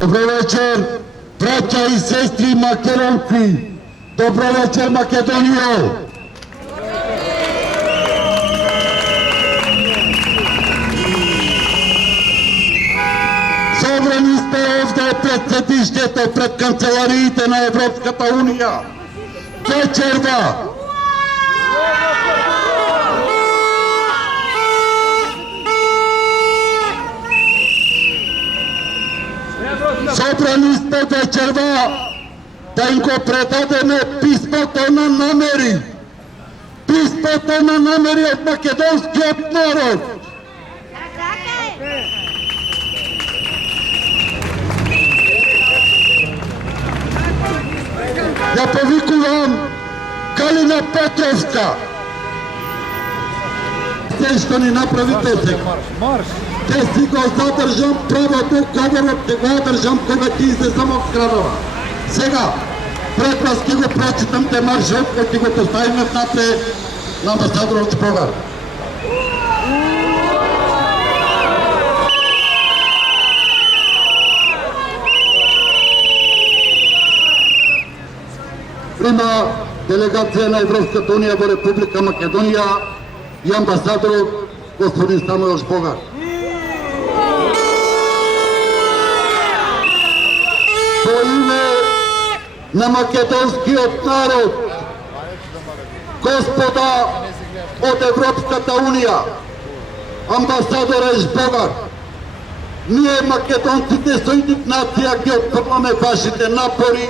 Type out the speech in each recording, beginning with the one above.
Dobry wieczór, bracia i sestry Makedonki. Dobry wieczór, Makedonio. Събрани сте овде пред съдището, пред канцелариите на Европската уния. Вечерва! Събрани сте вечерва да им го предадеме писмото на намери. Писмото на намери от македонският народ. Ja powikułam Kalina Petrovska. Те ще ни направите сега. Те си го задържам правото, говорът те го държам, кога ти излезам от градова. Сега, пред вас ти го прочитам те маршрутка, ти го поставим внатре на амбасадор от Българ. Прима делегация на Европската уния в Република Македония и амбасадор господин Самуел Шпогар. По име на македонският народ, господа от Европската уния, амбасадор Шпогар, ние македонците с индигнация ги отхвърляме вашите напори,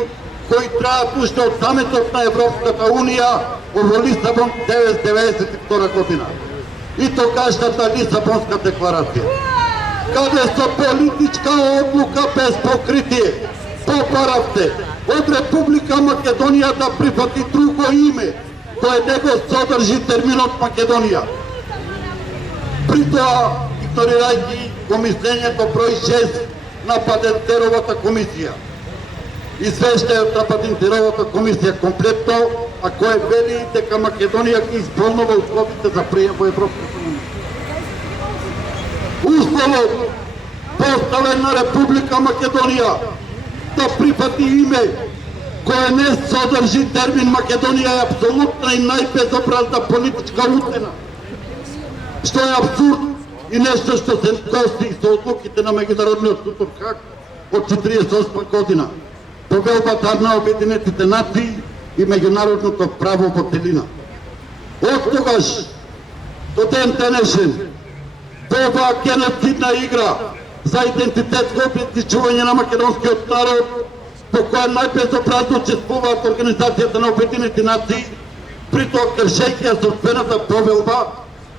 koji traja pušte od sametog na Evropskата unija u Lisabon 1992 godina. I to kažeta Lisabonska deklaracija. Kada je politička odluka bez pokritije, poparavte od Republika Makedonija da prihvati drugo ime, koje nego sadrži terminot Makedonija. Pri toa, ignorirajki komislenjето broj 6 na Патентеровата комисия. Извеждајот на Патентировата комисија комплетно, а кој вели дека Македонија ги исполнува условите за прием во Европската унија. Условот поставен на Република Македонија да прифати име кое не содржи термин Македонија е апсолутна и најбезобразна политичка уцена, што е абсурд и нешто што се коси со одлуките на Меѓународниот суд од Хаг од 1948 година. Повелбата на Обединетите нации и меѓународното право во целина. Од тогаш до ден денешен во оваа геноцидна игра за идентитетско обезличување на македонскиот народ, во која најбезобразно учествуваат Организацијата на Обединети нации, при тоа кршејќи ја собствената повелба,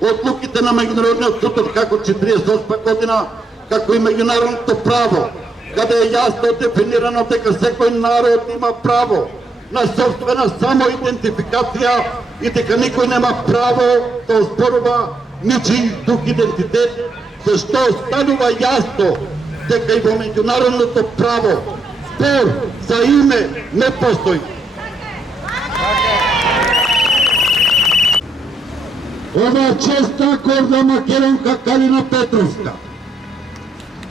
одлуките на Меѓународниот суд од Хаг од 1948 година, како и меѓународното право, каде е јасно дефинирано дека секој народ има право на собствена самоидентификација и дека никој нема право да оспорува ничи друг идентитет, зашто станува јасно дека и во меѓународното право спор за име не постои. Ова честа горда македонка Калина Петровска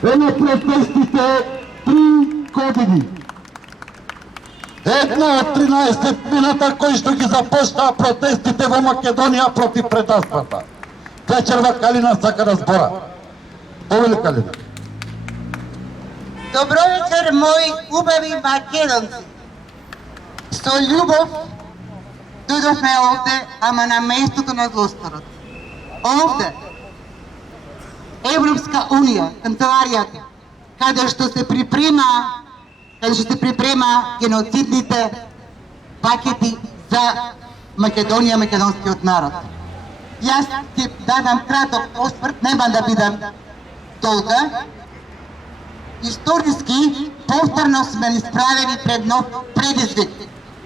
е на протестите 3 години. Една од 13 мината кои што ги започнаа протестите во Македонија против предавствата. Вечерва Калина сака да збора. Повели Калина. Добро вечер, мои убави македонци. Со љубов дојдовме овде, ама на местото на злосторот. Овде, Европска унија, канцеларијата, каде што се припрема геноцидните пакети за Македонија, македонскиот народ. Јас ќе дадам краток осврт, нема да бидам долга. Историски, повторно сме исправени пред нов предизвик.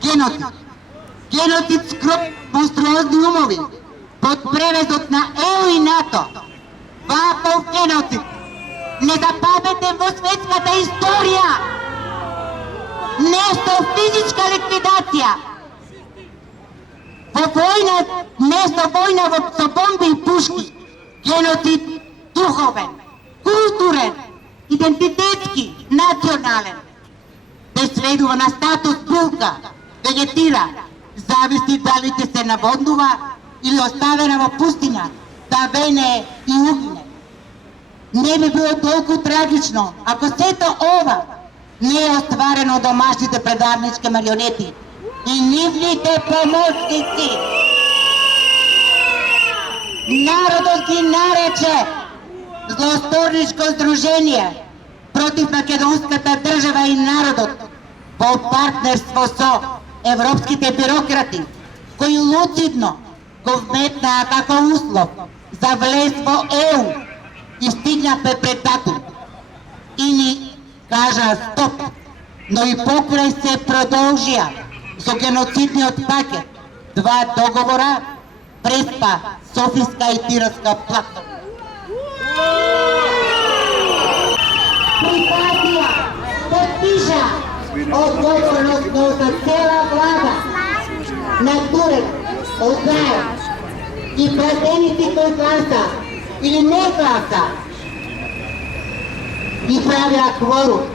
Геноцид. Геноцид с круп монструозни умови, под превезот на ЕУ и НАТО. Ваков геноцид незапаметен во светската историја. Нешто физичка ликвидација. Во војна, нешто војна со бомби и пушки. Геноцид духовен, културен, идентитетски, национален. Те сведува на статус булка, вегетира, зависи дали ќе се наводнува или оставена во пустиња, да вене и угине. Не би било толку трагично ако сето ова не е остварено домашните предавнички марионети и нивните помоцници. Народот ги нарече злосторничко здружение против македонската држава и народот во партнерство со европските бюрократи, кои луцидно го вметнаа како услов за влез во ЕУ и стигнавме пред датум. И ни кажа стоп, но и покрај се продолжија со геноцидниот пакет, два договора, Преспа, Софиска и Тиранска платформа. Прифатија, подпиша одговорносно за цела влада на Турек, Озаев и пратеници кои гласа или не гласа и правиа кворум.